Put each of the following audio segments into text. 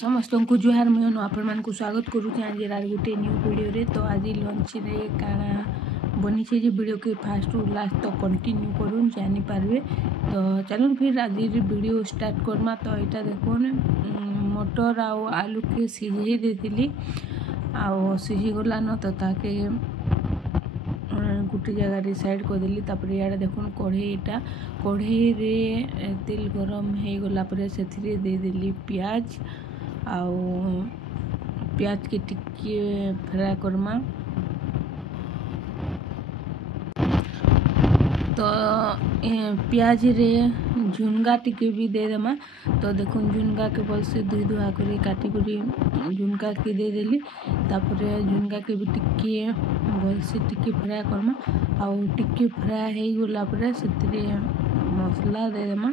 समस्त को जुहार मुझे आपण मान स्वागत करुचे आज गोटे न्यू वीडियो रे। तो आज लंच रे काना बनी जे वीडियो के फास्ट टू लास्ट तो कंटिन्यू करूँ जानी पारबे। तो चलो फिर आज वीडियो स्टार्ट करमा। तो यहाँ देखो मटर आलू के सीझे देती सीझी गला न तो ताके गोटे जगह साइड करदेली। तापर इे देखो कढ़ई रे तेल गरम हो गला से देदेली प्याज प्याज के टिके फ्राए करमा। तो प्याज रे झुनगा टिके भी दे देमा। तो देखो झुनगा के बल से दुई दुआ कर काटी झुनगा के दे देली। तापर झुनगा के भी टिके बल से टिके फ्राए करमा। आउ टिके फ्राए हो गला से मसला दे देमा।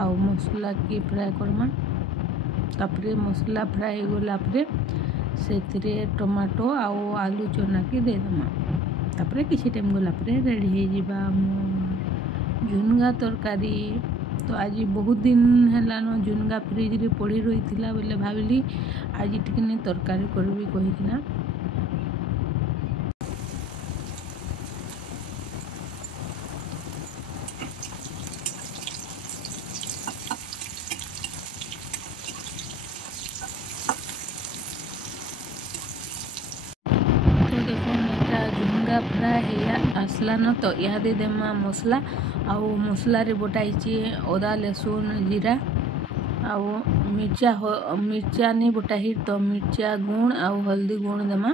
आउ मसला के फ्राए करमा। तापर मसला फ्राए हो गला से टमाटो आउ आलू चना के दे देमा। तापर किसी टाइम गला रेडी हो जिबा झुनगा तरकारी। तो आज बहुत दिन है झुनगा फ्रिज रे पड़ी रही थिला बोले भाविली आज टिके तरकारी करबी कहिकिना। झुनगा फ्राए है आसला न तो यह दे देमा मसला आउ मसला रे बटाई अदा लहसुन जीरा आउ मिर्चा नहीं बटाही तो मिर्चा गुण आउ हल्दी गुण देमा।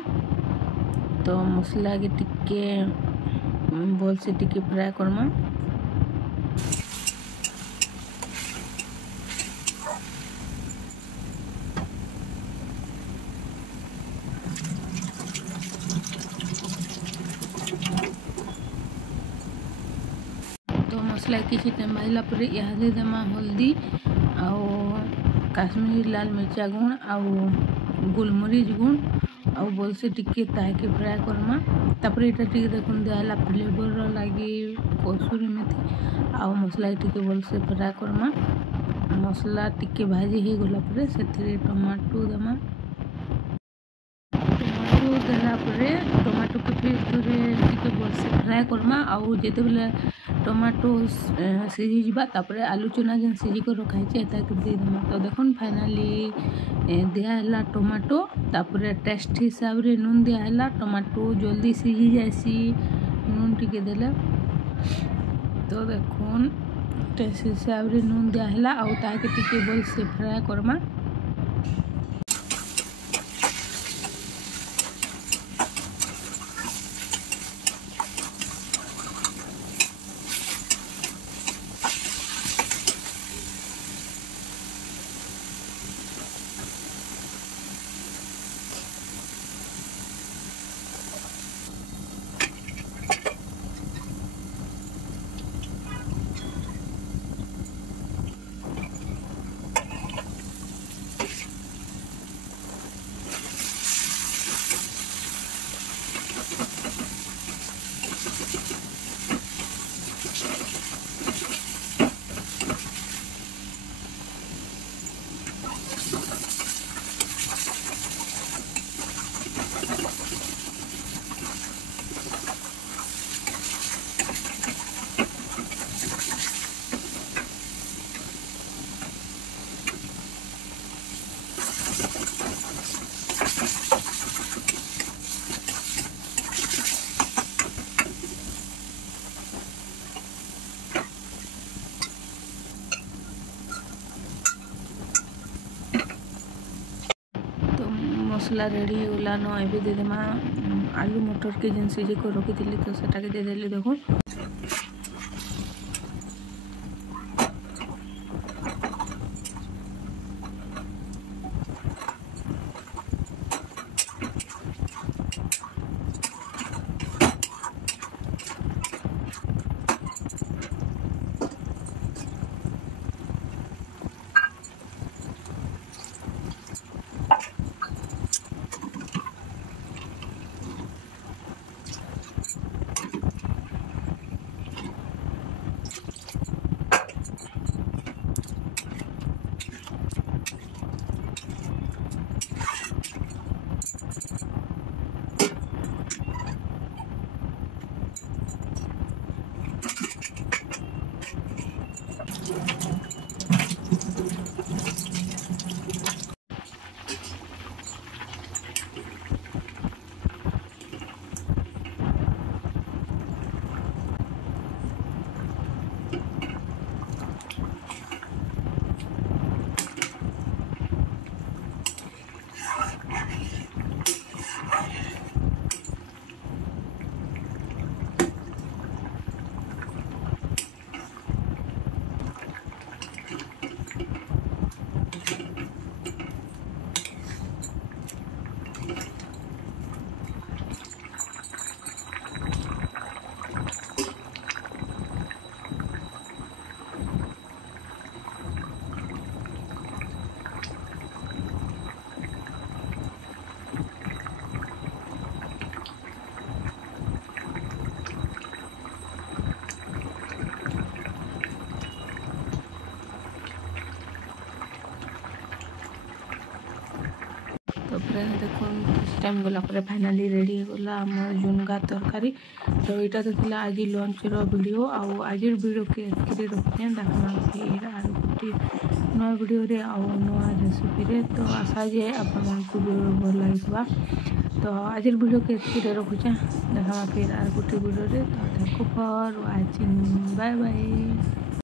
तो मसला के टिके बोल से टिके फ्राए करमा। तो मसला किसी टाइम भाजला पर यह दे देमा हल्दी आउ काश्मीरी लाल मिर्चा गुण आउ गोलमरीच गुण आउ बोल से टिके ताके फ्राए करमा। तापर इटा टिके देखुन दियाला फ्लेवर लगी कसूरी मेथी आउ मसला टिके बोल से फ्राए करमा। मसला टिके भाजी हो गला पर से टमाटो देमा। टमाटो देला पर टमाटो के फिर टिके बोल से फ्राए करमा। आउ जेते बेले टमाटो सीझी जावा तापर आलू चना जेन सीझी कर रखाई दे देमा। तो देखो फाइनाली दिया टमाटो तापर टेस्ट हिसाब रे नून दिया टमाटो जल्दी सीझी जासी नून टिके देले। तो देखो टेस्ट हिसाब रे नून दिया आउ ताके टिके बोल से फ्राए करमा। मसला रेडी हो गला न ए दे देमा आलू मटर के जेन सीझे को रखी थी तो सेटा के दे देली। देखो तो फ्रेंड्स देखो किसी टाइम गला फाइनाली रेडी होगा आम झुनगा तरकारी। तो यहाँ तो थी आज लंच वीडियो आज वीडियो के रखे देखा फिर आर गोटे नुआ वीडियो आउ नुआ रेसिपी। तो आशा जे आपको भल लगे। तो आज वीडियो के रखुचे देखा फिर आर गोटे वीडियो। तो thank you for watching bye bye.